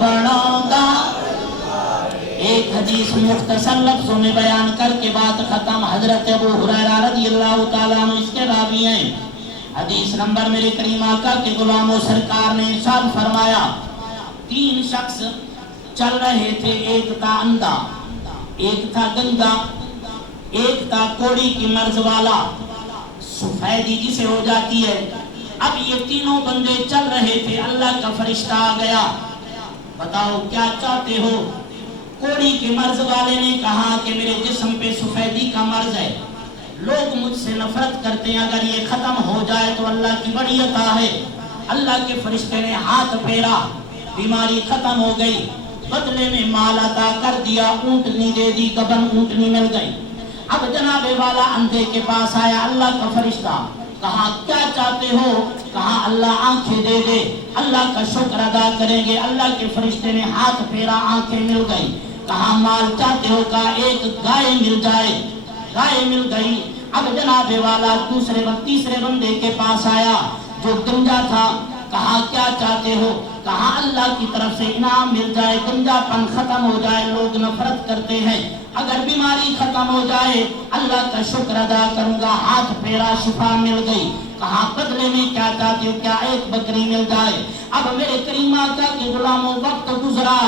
بڑوں گا. ایک حدیث مختصر لفظوں میں بیان کر کے بات ختم. حضرت ابو ہریرہ رضی اللہ تعالیٰ عنہ اس کے راوی ہیں. حدیث نمبر میرے کریم آقا کے غلاموں سرکار نے ارشاد فرمایا 3 شخص چل رہے تھے. ایک تھا اندھا، ایک تھا گنگا، ایک تھا کوڑی کی مرض والا، سفیدی جسے ہو جاتی ہے. اب یہ تینوں بندے چل رہے تھے. اللہ کا فرشتہ آ گیا. بتاؤ کیا چاہتے ہو؟ کوڑی کے مرض والے نے کہا کہ میرے جسم پہ سفیدی کا مرض ہے، لوگ مجھ سے نفرت کرتے ہیں، اگر یہ ختم ہو جائے تو اللہ کی بڑی عطا ہے. اللہ کے فرشتے نے ہاتھ پھیرا، بیماری ختم ہو گئی. بدلے میں مال عطا کر دیا، اونٹنی دے دی، گبن اونٹنی مل گئی. اب جناب والا اندھے کے پاس آیا اللہ کا فرشتہ. کہا کیا چاہتے ہو؟ کہا اللہ آنکھیں دے دے، اللہ کا شکر ادا کریں گے. اللہ کے فرشتے نے ہاتھ پھیرا، آنکھیں مل گئی. کہا مال چاہتے ہو؟ کہا ایک گائے مل جائے. گائے مل گئی. اب جناب والا تیسرے بندے کے پاس آیا جو گنجا تھا. کہا کیا چاہتے ہو؟ کہا اللہ کی طرف سے انعام مل جائے، گنجا پن ختم ہو جائے، لوگ نفرت کرتے ہیں، اگر بیماری ختم ہو جائے اللہ کا شکر ادا کروں گا. ہاتھ پھیرا، شفا مل گئی. کہا بدلے میں کیا چاہتے ہو؟ کیا ایک بکری مل جائے. اب میرے کریم آقا کے غلاموں وقت گزرا،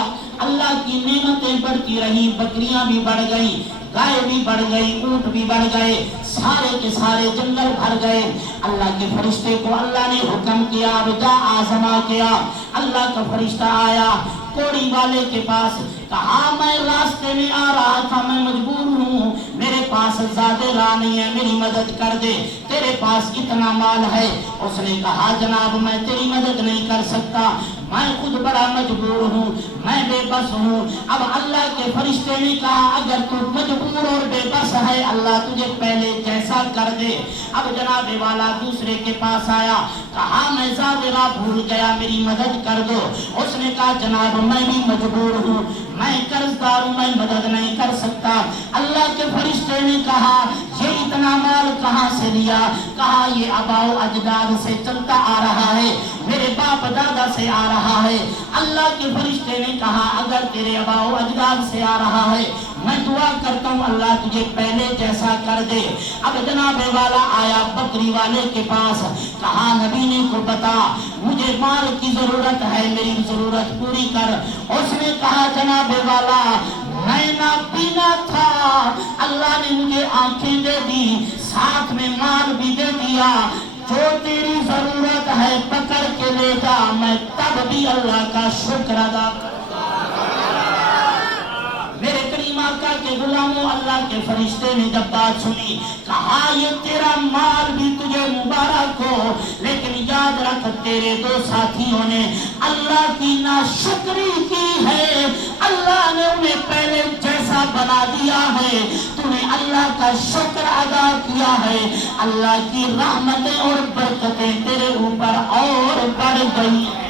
اللہ کی نعمتیں بڑھتی رہی، بکریاں بھی بڑھ گئی، گائے بھی بڑھ گئی، اونٹ بھی بڑھ گئے، سارے کے سارے جنگل بھر گئے. اللہ کے فرشتے کو اللہ نے حکم کیا رجا آزما کیا. اللہ کا فرشتہ آیا کوڑی والے کے پاس. کہا میں راستے میں آ رہا تھا، میں مجبور ہوں، میرے پاس زیادہ راہ نہیں ہے، میری مدد کر دے، تیرے پاس اتنا مال ہے. اس نے کہا جناب میں تیری مدد نہیں کر سکتا، میں خود بڑا مجبور ہوں، میں بے بس ہوں. اب اللہ کے فرشتے نے کہا اگر تو مجبور اور بے بس ہے اللہ تجھے پہلے جیسا کر دے. اب جناب والا دوسرے کے پاس آیا. کہا میں زیادہ بھول گیا، میری مدد کر دو. اس نے کہا جناب میں بھی مجبور ہوں، میں قرض دار ہوں، میں مدد نہیں کر سکتا. اللہ کے فرشتے نے کہا یہ اتنا مال کہاں سے لیا؟ کہا یہ آباؤ اجداد سے چلتا آ رہا ہے، میرے باپ دادا سے آ رہا ہے. اللہ کے فرشتے نے کہا اگر تیرے آباؤ اجداد سے آ رہا ہے میں دعا کرتا ہوں اللہ تجھے پہلے جیسا کر دے. اب جناب والا آیا بکری والے کے پاس. کہا نبی نے کو بتا مجھے مال کی ضرورت ہے، میری ضرورت پوری کر. اس نے کہا جناب والا میں نہ پینا تھا، اللہ نے مجھے آنکھیں دے دی، ساتھ میں مال بھی دے دیا، جو تیری ضرورت ہے پکڑ کے لے جا، میں تب بھی اللہ کا شکر ادا کروں. میرے کریم آقا کے غلاموں اللہ کے فرشتے نے جب بات سنی کہا یہ تیرا مال بھی تجھے مبارک ہو، لیکن یاد رکھ تیرے 2 ساتھیوں نے اللہ کی ناشکری کی ہے، اللہ نے انہیں پہلے جیسا بنا دیا ہے، تو نے اللہ کا شکر ادا کیا ہے، اللہ کی رحمتیں اور برکتیں تیرے اوپر اور بڑھ گئی ہیں.